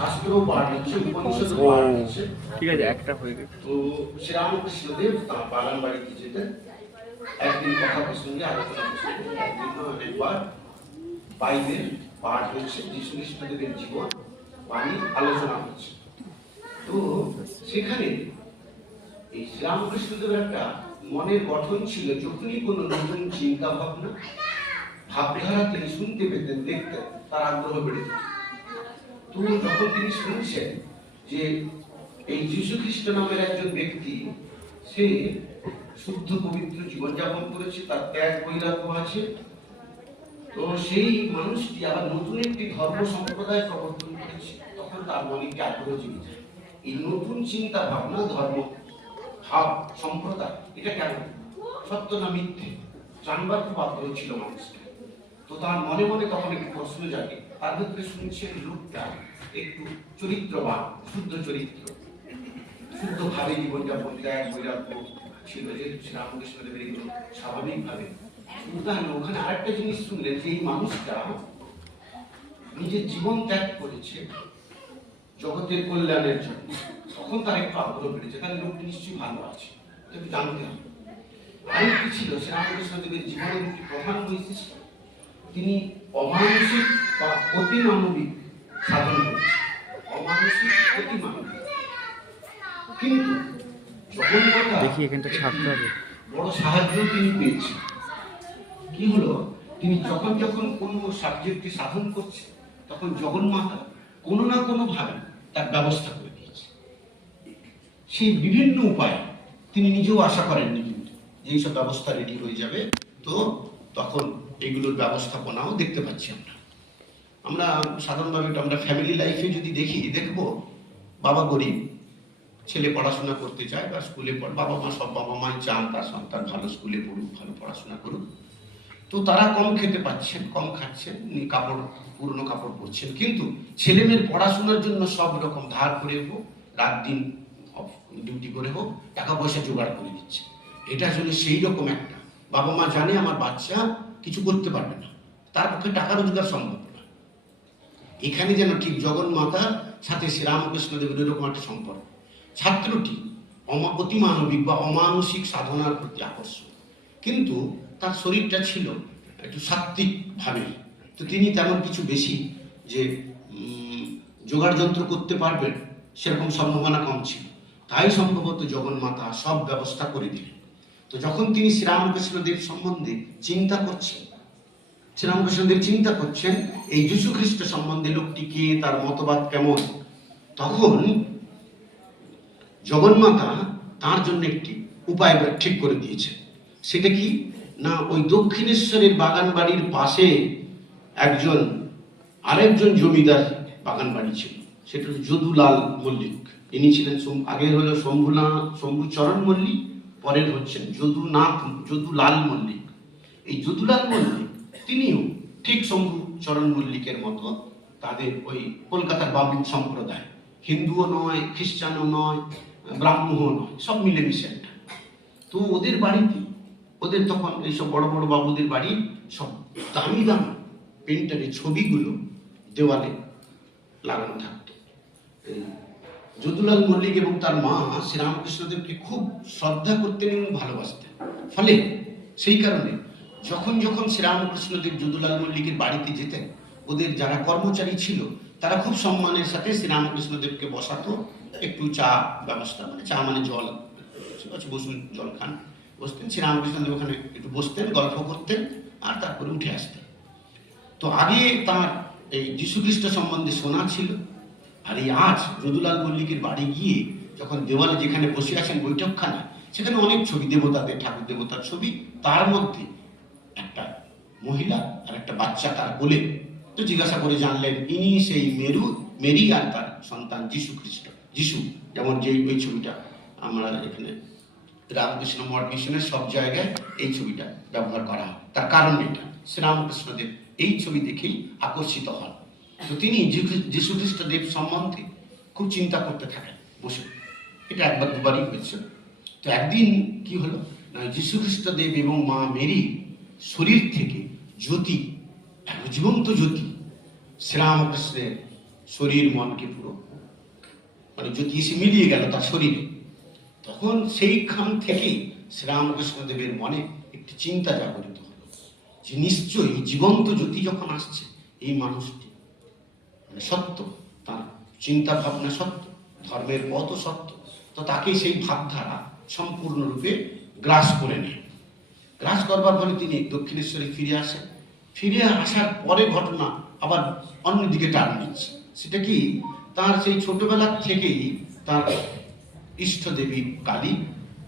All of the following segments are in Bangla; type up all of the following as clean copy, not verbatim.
শাস্ত্র পাঠ হচ্ছে, উপনিষদ পাঠ হচ্ছে। ঠিক আছে, একটা হয়ে গেছে। তো শ্রীরামকৃষ্ণদেব তাঁর বাগান বাড়িতে যেতেন। একদিন কথা প্রসঙ্গে, আলোচনা প্রসঙ্গে একদিন অনেকবার বাইবেল পাঠ হচ্ছে, যীশু খ্রিস্টদেবের জীবন বাণী আলোচনা হচ্ছে। তো সেখানে এই শ্রীরামকৃষ্ণদেবের একটা মনের গঠন ছিল, যখনই কোনো নতুন চিন্তা ভাবনা ভাবধারা তিনি শুনতে পেতেন, দেখতেন, তার আগ্রহ বেড়ে যেত। তো যখন তিনি শুনছেন যে এই যীশু খ্রিস্ট নামের একজন ব্যক্তি, সে শুদ্ধ পবিত্র জীবনযাপন করেছে, তার ত্যাগ বৈরাগ্য আছে, তো সেই মানুষটি আবার নতুন একটি ধর্ম সম্প্রদায় প্রবর্তন করেছে, তখন তার মনে কি আগ্রহ জেগে যায়। এই নতুন চিন্তা ভাবনা, ধর্ম ভাব, সম্প্রদায়, এটা কেন সত্য না মিথ্যে জানবার খুব আগ্রহ ছিল মানুষকে। তো তার মনে মনে তখন একটি প্রশ্ন জাগে। তার ভিতরে শুনছেন লোকটা একটু চরিত্রবান, শুদ্ধ চরিত্র, শুদ্ধভাবে জীবনযাপন, ত্যাগ বৈরাগ্য ছিল, যে শ্রীরামকৃষ্ণদেবের এগুলো স্বাভাবিকভাবে। তাহলে ওখানে আরেকটা জিনিস শুনলেন যে এই মানুষটা নিজের জীবন ত্যাগ করেছে জগতের কল্যাণের জন্য। তখন তার একটু আগ্রহ বেড়েছে, তাহলে লোকটি নিশ্চয়ই ভালো আছে, একটু জানতে হবে। আরেকটি ছিল শ্রীরামকৃষ্ণদেবের জীবনের একটি প্রধান বৈশিষ্ট্য, তিনি অমানসিক বা অতিমানবিক সাধন করেছেন। অমানসিক, অতিমানবিক। কিন্তু জগন্মাতা দেখি এখানটা ছাড়তে হবে। বড় সাহায্য তিনি পেয়েছেন। কি হলো, তিনি যখন যখন কোনো সাবজেক্টে সাধন করছে, তখন জগন্মাতা কোনো না কোনো ভাবে তার ব্যবস্থা করে দিয়েছে। সেই বিভিন্ন উপায়ে তিনি নিজেও আশা করেননি কিন্তু যে এইসব ব্যবস্থা রেডি হয়ে যাবে, তো তখন এগুলোর ব্যবস্থাপনাও দেখতে পাচ্ছি আমরা সাধারণভাবে আমরা ফ্যামিলি লাইফে যদি দেখবো বাবা গরিব, ছেলে পড়াশোনা করতে চায় বা স্কুলে বাবা মাই চান তার সন্তান ভালো স্কুলে পড়ুক, ভালো পড়াশোনা করুক। তো তারা কম খেতে পাচ্ছেন, কম খাচ্ছেন, কাপড় পুরনো কাপড় পরছেন, কিন্তু ছেলে মেয়ের পড়াশোনার জন্য সব রকম ধার করে হোক, রাত দিন ডিউটি করে হোক, টাকা পয়সা জোগাড় করে দিচ্ছে। এটা আসলে সেই রকম একটা বাবা মা জানে আমার বাচ্চা কিছু করতে পারবে না, তার পক্ষে টাকা রোজগার সম্ভব না। এখানে যেন ঠিক জগন্মাতার সাথে শ্রীরামকৃষ্ণদেবের এরকম একটা সম্পর্ক। ছাত্রটি অতিমানবিক বা অমানসিক সাধনার প্রতি আকর্ষণ, কিন্তু তার শরীরটা ছিল একটু সাত্ত্বিক ভাবে, তো তিনি তেমন কিছু বেশি যে জোগাড় যন্ত্র করতে পারবেন সেরকম সম্ভাবনা কম ছিল। তাই সম্ভবত জগন্মাতা সব ব্যবস্থা করে দিলেন। তো যখন তিনি শ্রীরামকৃষ্ণদেব সম্বন্ধে চিন্তা করছেন, এই যীশু খ্রিস্ট সম্বন্ধে লোকটি কে, তার মতবাদ কেমন, তখন জগন্মাতা তার জন্য একটি উপায় ঠিক করে দিয়েছেন। সেটা কি না, ওই দক্ষিণেশ্বরের বাগান বাড়ির পাশে আরেকজন জমিদার বাগান বাড়ি ছিল, সেটা হল যদুলাল মল্লিক। ইনি ছিলেন, আগের হলো শম্ভুচরণ মল্লিক, পরের হচ্ছেন যদুলাল মল্লিক। এই যদুলাল মল্লিক তিনিও ঠিক শম্ভুচরণ মল্লিকের মতো তাদের ওই কলকাতার বামুন সম্প্রদায়, হিন্দুও নয়, খ্রিস্টানও নয়, ব্রাহ্মণও নয়, সব মিলেমিশে একটা। তো ওদের বাড়িতে, ওদের তখন এইসব বড় বড় বাবুদের বাড়ি সব দামি দামি পেন্টারের ছবিগুলো দেওয়ালে লাগানো থাকতো। যদুলাল মল্লিক এবং তার মা শ্রীরামকৃষ্ণদেবকে খুব শ্রদ্ধা করতেন এবং ভালোবাসতেন। ফলে সেই কারণে যখন যখন শ্রীরামকৃষ্ণদেব যদুলাল মল্লিকের বাড়িতে যেতেন, ওদের যারা কর্মচারী ছিল তারা খুব সম্মানের সাথে শ্রীরামকৃষ্ণদেবকে বসাতো, একটু চা ব্যবস্থা, মানে চা মানে জল, ঠিক আছে, বসুন জল খান, বসতেন। শ্রীরামকৃষ্ণদেব ওখানে একটু বসতেন, গল্প করতেন, আর তারপরে উঠে আসতেন। তো আগে তার এই যীশু খ্রিস্ট সম্বন্ধে শোনা ছিল, আর এই আজ যদুলাল মল্লিকের বাড়ি গিয়ে যখন দেওয়ালে যেখানে বসে আছেন বৈঠকখানা, সেখানে অনেক ছবি, দেবতাদের, ঠাকুর দেবতার ছবি, তার মধ্যে একটা মহিলা আর একটা বাচ্চা তার কোলে। তো জিজ্ঞাসা করে জানলেন ইনি সেই মেরি আর তার সন্তান যীশু খ্রিস্ট। যীশু যেমন যে ওই ছবিটা আমরা এখানে রামকৃষ্ণ মঠ মিশনের সব জায়গায় এই ছবিটা ব্যবহার করা হয়, তার কারণ এটা শ্রীরামকৃষ্ণদেব এই ছবি দেখেই আকর্ষিত হন। তো তিনি যীশু খ্রিস্টদেব সম্বন্ধে খুব চিন্তা করতে থাকেন বসে। এটা একবার দুবারই হয়েছে। তো একদিন কি হলো না, যীশু খ্রিস্টদেব এবং মা মেরি শরীর থেকে জ্যোতি, জীবন্ত জ্যোতি শ্রীরামকৃষ্ণের শরীর মনকে পুরো মানে জ্যোতি এসে মিলিয়ে গেল তার শরীরে। তখন সেইখান থেকেই শ্রীরামকৃষ্ণদেবের মনে একটি চিন্তা জাগরিত হলো যে নিশ্চয়ই জীবন্ত জ্যোতি যখন আসছে, এই মানুষটি মানে সত্য, তার চিন্তা ভাবনা সত্য, ধর্মের পথও সত্য, তো তাকে সেই ভাবধারা সম্পূর্ণরূপে গ্রাস করে নেয়। গ্রাস করবার ফলে তিনি দক্ষিণেশ্বরে ফিরে আসেন। ফিরে আসার পরে ঘটনা আবার অন্যদিকে টার্ন নিচ্ছে। সেটা কি, তার সেই ছোটবেলার থেকেই তার ইষ্টদেবী কালী,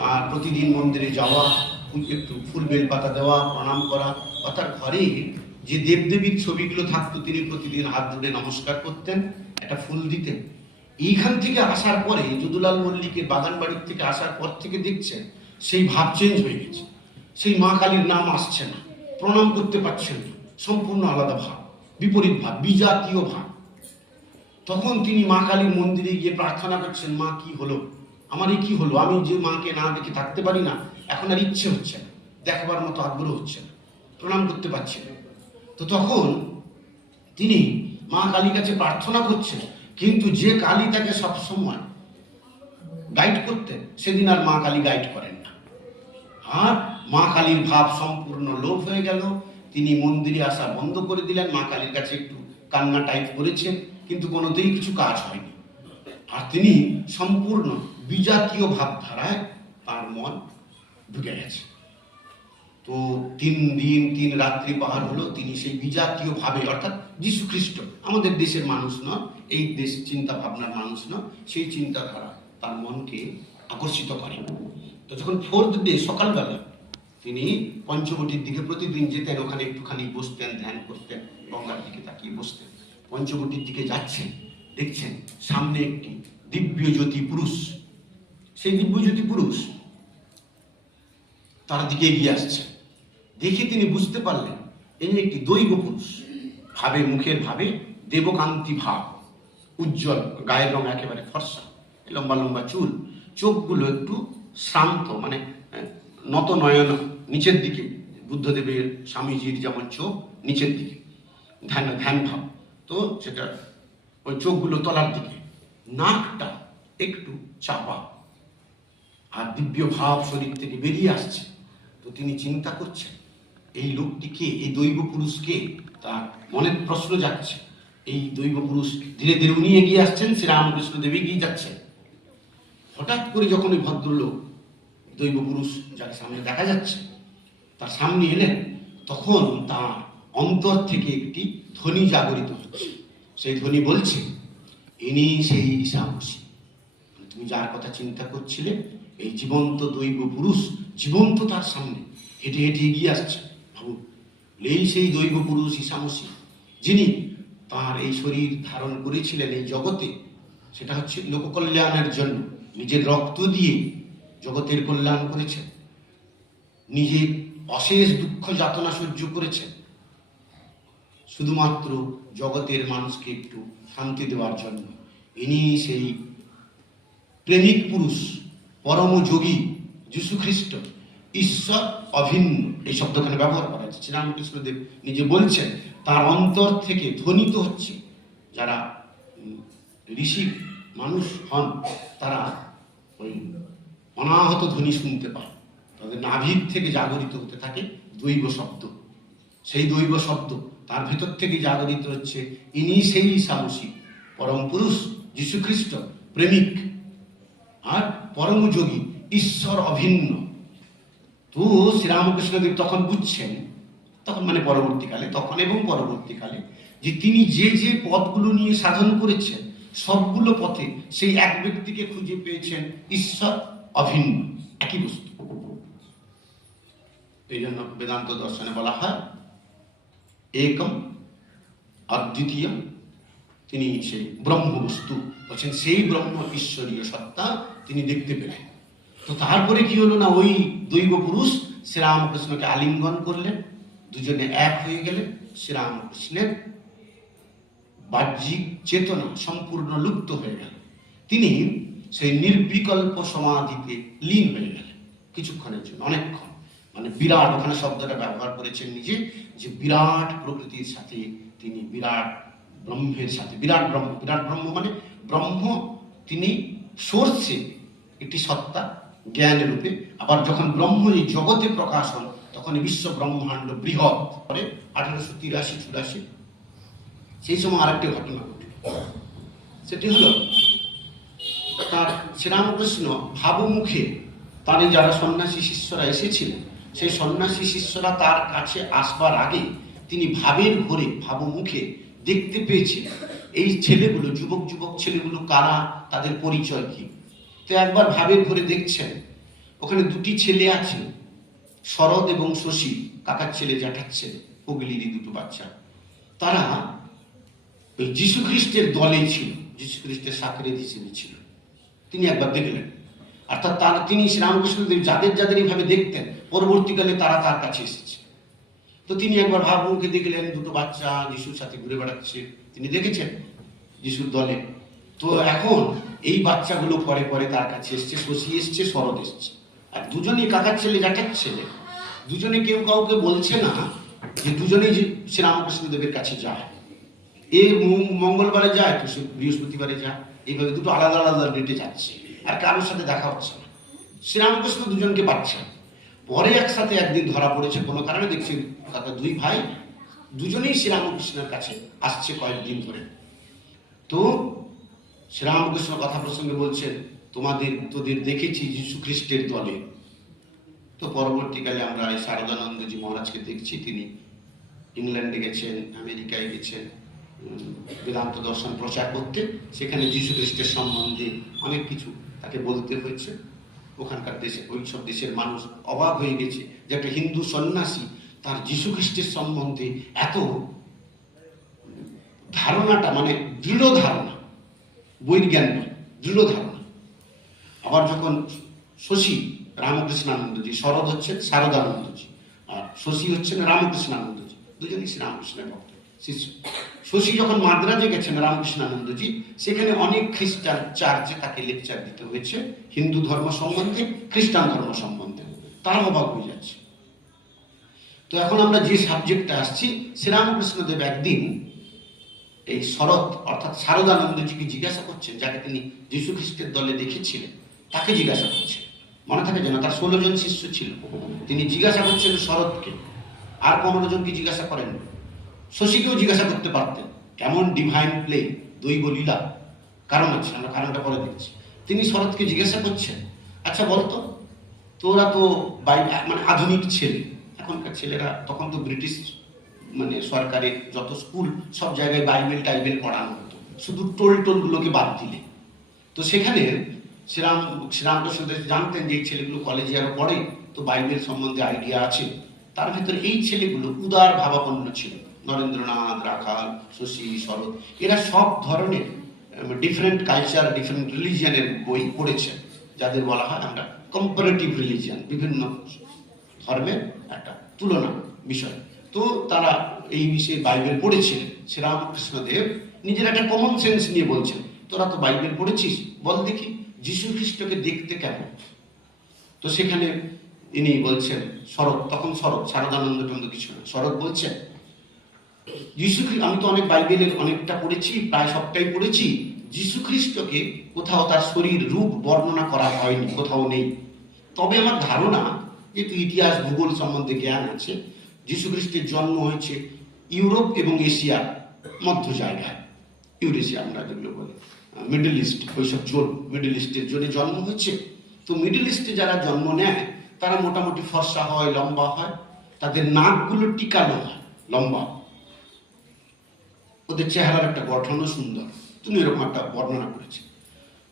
তার প্রতিদিন মন্দিরে যাওয়া, একটু ফুল বেলপাতা দেওয়া, প্রণাম করা, বা তার ঘরে যে দেবদেবীর ছবিগুলো থাকতো তিনি প্রতিদিন হাত জুড়ে নমস্কার করতেন, একটা ফুল দিতেন। এইখান থেকে আসার পরে যদুলাল মল্লিকের বাগান বাড়ির থেকে আসার পর থেকে দেখছেন সেই ভাব চেঞ্জ হয়ে গেছে। সেই মা কালীর নাম আসছে না, প্রণাম করতে পারছেন না, সম্পূর্ণ আলাদা ভাব, বিপরীত ভাব, বিজাতীয় ভাব। তখন তিনি মা কালীর মন্দিরে গিয়ে প্রার্থনা করছেন, মা কি হলো, আমার কি হলো, আমি যে মাকে না দেখে থাকতে পারি না, এখন আর ইচ্ছে হচ্ছে না, দেখবার মতো আগ্রহ হচ্ছে না, প্রণাম করতে পারছি না। তো তখন তিনি মা কালীর কাছে প্রার্থনা করছেন, কিন্তু যে কালী তাকে সবসময় গাইড করতেন, সেদিন আর মা কালী গাইড করেন না। আর মা কালীর ভাব সম্পূর্ণ লোপ হয়ে গেল। তিনি মন্দিরে আসা বন্ধ করে দিলেন, মা কালীর কাছে একটু কান্না টাইপ করেছেন, কিন্তু কোনোতেই কিছু কাজ হয়নি। আর তিনি সম্পূর্ণ বিজাতীয় ভাবধারায় তার মন ঢুকে গেছে। তো 3 দিন 3 রাত্রি পার হলো, তিনি সেই বিজাতীয় ভাবে, অর্থাৎ যীশু খ্রিস্ট, আমাদের দেশের মানুষ নয়, এই দেশ চিন্তা ভাবনার মানুষ নয়, সেই চিন্তাধারা তার মনকে আকর্ষিত করে। তো যখন 4th ডে সকালবেলা তিনি পঞ্চবটির দিকে প্রতিদিন যেতেন, ওখানে একটুখানি বসতেন, ধ্যান করতেন, গঙ্গার দিকে তাকিয়ে বসতেন। পঞ্চবটির দিকে যাচ্ছেন, দেখছেন সামনে একটি দিব্যজ্যোতি পুরুষ। সেই দিব্যজ্যোতি পুরুষ তার দিকে এগিয়ে আসছে। দেখে তিনি বুঝতে পারলেন ইনি একটি দৈব পুরুষ। ভাবে, মুখের ভাবে দেবকান্তি ভাব, উজ্জ্বল, গায়ের রং একেবারে ফর্সা, লম্বা লম্বা চুল, চোখগুলো একটু শান্ত, মানে নত নয়ন, নিচের দিকে, বুদ্ধদেবের স্বামীজির যেমন চোখ নিচের দিকে, ধ্যান ভাব, তো সেটা ওই চোখগুলো তলার দিকে, নাকটা একটু চাপা, আর দিব্য ভাব শরীর থেকে বেরিয়ে আসছে। তো তিনি চিন্তা করছেন এই লোকটিকে, এই দৈব পুরুষকে, তার মনের প্রশ্ন যাচ্ছে। এই দৈব পুরুষ ধীরে ধীরে উনি এগিয়ে আসছেন, শ্রীরামকৃষ্ণ দেব এগিয়ে যাচ্ছেন। হঠাৎ করে যখন ওই ভদ্রলোক, দৈব পুরুষ যাকে সামনে দেখা যাচ্ছে, তার সামনে এলেন, তখন তার অন্তর থেকে একটি ধ্বনি জাগরিত হচ্ছে। সেই ধ্বনি বলছে, ইনি সেই ঈশা মসীহ। তুমি যার কথা চিন্তা করছিলে, এই জীবন্ত দৈব পুরুষ জীবন্ত তার সামনে হেঁটে হেঁটে এগিয়ে আসছে। ভাবুন, এই সেই দৈব পুরুষ ঈশা মসীহ, যিনি তার এই শরীর ধারণ করেছিলেন এই জগতে, সেটা হচ্ছে লোককল্যাণের জন্য, নিজের রক্ত দিয়ে জগতের কল্যাণ করেছেন, নিজে অশেষ দুঃখ যাতনা সহ্য করেছেন, শুধুমাত্র জগতের মানুষকে একটু শান্তি দেওয়ার জন্য। ইনি সেই প্রেমিক পুরুষ, পরম যোগী যীশু খ্রিস্ট, ঈশ্বর অভিন্ন, এই শব্দখানে ব্যবহার করা হচ্ছে। শ্রীরামকৃষ্ণদেব নিজে বলছেন, তার অন্তর থেকে ধ্বনিত হচ্ছে। যারা ঋষি মানুষ হন, তারা ওই অনাহত ধ্বনি শুনতে পায়, তাদের নাভির থেকে জাগরিত হতে থাকে দৈব শব্দ। সেই দৈব শব্দ তার ভেতর থেকে জাগরিত হচ্ছে, ইনি সেই ঈশা মসীহ, পরম পুরুষ যীশু খ্রিস্ট, প্রেমিক আর পরম যোগী, ঈশ্বর অভিন্ন। তো শ্রীরামকৃষ্ণদেব তখন বুঝছেন, তখন মানে পরবর্তীকালে, তখন এবং পরবর্তীকালে, যে তিনি যে যে পথগুলো নিয়ে সাধন করেছেন, সবগুলো পথে সেই এক ব্যক্তিকে খুঁজে পেয়েছেন, ঈশ্বর অভিন্ন, একই বস্তু। এই জন্য বেদান্ত দর্শনে বলা হয় একম অদ্বিতীয়, তিনি সেই ব্রহ্ম বস্তু বলছেন, সেই ব্রহ্ম ঈশ্বরীয় সত্তা তিনি দেখতে পেলেন। তো তারপরে কি হলো না, ওই দৈব পুরুষ শ্রীরামকৃষ্ণকে আলিঙ্গন করলেন, দুজনে এক হয়ে গেলেন। শ্রীরামকৃষ্ণের বাহ্যিক চেতনা সম্পূর্ণ লুপ্ত হয়ে গেল, তিনি সেই নির্বিকল্প সমাধিতে লীন হয়ে গেলেন কিছুক্ষণের জন্য, অনেকক্ষণ, মানে বিরাট, ওখানে শব্দটা ব্যবহার করেছেন নিজে, যে বিরাট প্রকৃতির সাথে তিনি বিরাট ব্রহ্মের সাথে, বিরাট ব্রহ্ম। বিরাট ব্রহ্ম মানে ব্রহ্ম তিনি সোর্সে একটি সত্তা জ্ঞান রূপে, আবার যখন ব্রহ্ম এই জগতে প্রকাশ হন তখন এই বিশ্ব ব্রহ্মাণ্ড বৃহৎ পরে 1883-84 সেই সময় আরেকটি ঘটনা ঘটে। সেটি হলো তার শ্রীরামকৃষ্ণ ভাবমুখে তার যারা সন্ন্যাসী শিষ্যরা এসেছিলেন, সেই সন্ন্যাসী শিষ্যরা তার কাছে আসবার আগে তিনি ভাবের ঘোরে ভাবমুখে দেখতে পেয়েছিলেন এই ছেলেগুলো, যুবক যুবক ছেলেগুলো কারা, তাদের পরিচয় কি। তো একবার ভাবের ঘোরে দেখছেন ওখানে দুটি ছেলে আছে, শরৎ এবং শশী, কাকার ছেলে জ্যাঠার ছেলে, হুগলিরই দুটো বাচ্চা। তারা ওই যীশু খ্রিস্টের দলে ছিল, যীশু খ্রিস্টের সাথীদের হিসেবে ছিল। তিনি একবার দেখলেন, অর্থাৎ তিনি শ্রীরামকৃষ্ণদেব যাদের যাদের এইভাবে দেখতেন পরবর্তীকালে তারা তার কাছে এসেছে। তো তিনি একবার ভাবমুখে দেখলেন দুটো বাচ্চা যিশুর সাথে ঘুরে বেড়াচ্ছে, তিনি দেখেছেন যিশুর দলে। তো এখন এই বাচ্চাগুলো পরে পরে তার কাছে এসছে, শশী এসছে, শরৎ এসছে, আর দুজনেই কাকার ছেলে জ্যাঠার ছেলে। দুজনে কেউ কাউকে বলছে না যে দুজনেই যে শ্রীরামকৃষ্ণদেবের কাছে যায়। এ মঙ্গলবারে যায়, তো সে বৃহস্পতিবারে যায়, এইভাবে দুটো আলাদা আলাদা ডেটে যাচ্ছে, আর কারোর সাথে দেখা হচ্ছে না। শ্রীরামকৃষ্ণ দুজনকে পাচ্ছে। পরে একসাথে একদিন ধরা পড়েছে কোনো কারণে, দেখছি তাদের দুই ভাই দুজনেই শ্রীরামকৃষ্ণের কাছে আসছে কয়েকদিন ধরে। তো শ্রীরামকৃষ্ণ কথা প্রসঙ্গে বলছেন, তোদের দেখেছি যীশু খ্রিস্টের দলে। তো পরবর্তীকালে আমরা এই শারদানন্দজি মহারাজকে দেখছি, তিনি ইংল্যান্ডে গেছেন, আমেরিকায় গেছেন বেদান্ত দর্শন প্রচার করতে। সেখানে যীশু খ্রিস্টের সম্বন্ধে অনেক কিছু তাকে বলতে হয়েছে। ওখানকার দেশে ওই সব দেশের মানুষ অবাক হয়ে গেছে যে একটা হিন্দু সন্ন্যাসী তার যীশু খ্রিস্টের সম্বন্ধে এত ধারণাটা, মানে দৃঢ় ধারণা, বইয়ের জ্ঞান নয়, দৃঢ় ধারণা। আবার যখন শশী রামকৃষ্ণানন্দজি, শরৎ হচ্ছেন শারদানন্দজি, আর শশী হচ্ছেন রামকৃষ্ণানন্দজি, দুজনই শ্রীরামকৃষ্ণের ভক্ত শিষ্য। শশী যখন মাদ্রাজে গেছেন রামকৃষ্ণানন্দজি, সেখানে অনেক খ্রিস্টান চার্চে তাকে লেকচার দিতে হয়েছে হিন্দু ধর্ম সম্বন্ধে, খ্রিস্টান ধর্ম সম্বন্ধে। তার অবাক হয়ে যাচ্ছে। তো এখন আমরা যে সাবজেক্টটা আসছি, শ্রীরামকৃষ্ণদেব একদিন এই শরৎ অর্থাৎ শারদানন্দজিকে জিজ্ঞাসা করছেন, যাকে তিনি যীশু খ্রিস্টের দলে দেখেছিলেন, তাকে জিজ্ঞাসা করছেন। মনে থাকে যেন তার 16 জন শিষ্য ছিল, তিনি জিজ্ঞাসা করছেন শরৎকে, আর 15 জনকে জিজ্ঞাসা করেন। শশীকেও জিজ্ঞাসা করতে পারতেন, কেমন ডিভাইন প্লে, দৈব লীলা, কারণ আছে, আমরা কারণটা পরে দেখছি। তিনি শরৎকে জিজ্ঞাসা করছেন, আচ্ছা বলতো, তোরা তো মানে আধুনিক ছেলে, এখনকার ছেলেরা, তখন তো ব্রিটিশ মানে সরকারের যত স্কুল সব জায়গায় বাইবেল টাইবেল পড়ানো হতো, শুধু টোলগুলোকে বাদ দিলে। তো সেখানে শ্রীরামকৃষ্ণদেব জানতেন যে এই ছেলেগুলো কলেজে আরো পড়ে, তো বাইবেল সম্বন্ধে আইডিয়া আছে। তার ভিতরে এই ছেলেগুলো উদার ভাবাপন্ন ছিল। নরেন্দ্রনাথ, রাখাল, শশী, শরৎ, এরা সব ধরনের ডিফারেন্ট কালচার, ডিফারেন্ট রিলিজিয়ানের বই পড়েছেন, যাদের বলা হয় আমরা কম্পারেটিভ রিলিজিয়ান, বিভিন্ন ধর্মের একটা তুলনা বিষয়। তো তারা এই বিষয়ে বাইবেল পড়েছিলেন। শ্রীরামকৃষ্ণদেব নিজের একটা কমন সেন্স নিয়ে বলছেন, তোরা তো বাইবেল পড়েছিস, বল দেখি যীশু খ্রিস্টকে দেখতে কেমন। তো সেখানে ইনি বলছেন, শরৎ, তখন শরৎ, শারদানন্দ টন্দ কিছু না, শরৎ বলছেন, আমি তো অনেক বাইবেলের অনেকটা পড়েছি, প্রায় সবটাই পড়েছি, যীশু খ্রিস্টকে কোথাও তার শরীর রূপ বর্ণনা করা হয়নি, কোথাও নেই। তবে আমার ধারণা, যেহেতু ইতিহাস ভূগোল সম্বন্ধে জ্ঞান আছে, যীশু খ্রিস্টের জন্ম হয়েছে ইউরোপ এবং এশিয়ার মধ্য জায়গায়, ইউরেশিয়া আমরা যেগুলো বলি, মিডল ইস্ট, ওইসব জোন, মিডল ইস্টের জোনে জন্ম হয়েছে। তো মিডল ইস্টে যারা জন্ম নেয় তারা মোটামুটি ফর্সা হয়, লম্বা হয়, তাদের নাকগুলো টিকানো হয়, লম্বা, ওদের চেহারার একটা গঠনও সুন্দর। তুমি এরকম একটা বর্ণনা করেছে।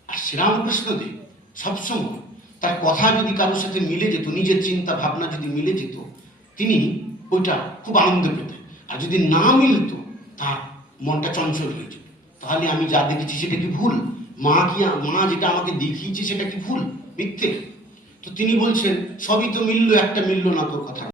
আর শ্রীরামকৃষ্ণদেব সবসময় তার কথা যদি কারোর সাথে মিলে যেত, নিজের চিন্তা ভাবনা যদি মিলে যেত, তিনি ওইটা খুব আনন্দ পেতেন। আর যদি না মিলতো, তার মনটা চঞ্চল হয়ে যেত। তাহলে আমি যা দেখেছি সেটা কি ভুল? মা যেটা আমাকে দেখিয়েছে সেটা কি ভুল, মিথ্যে? তো তিনি বলছেন, সবই তো মিললো, একটা মিললো না তোর কথা।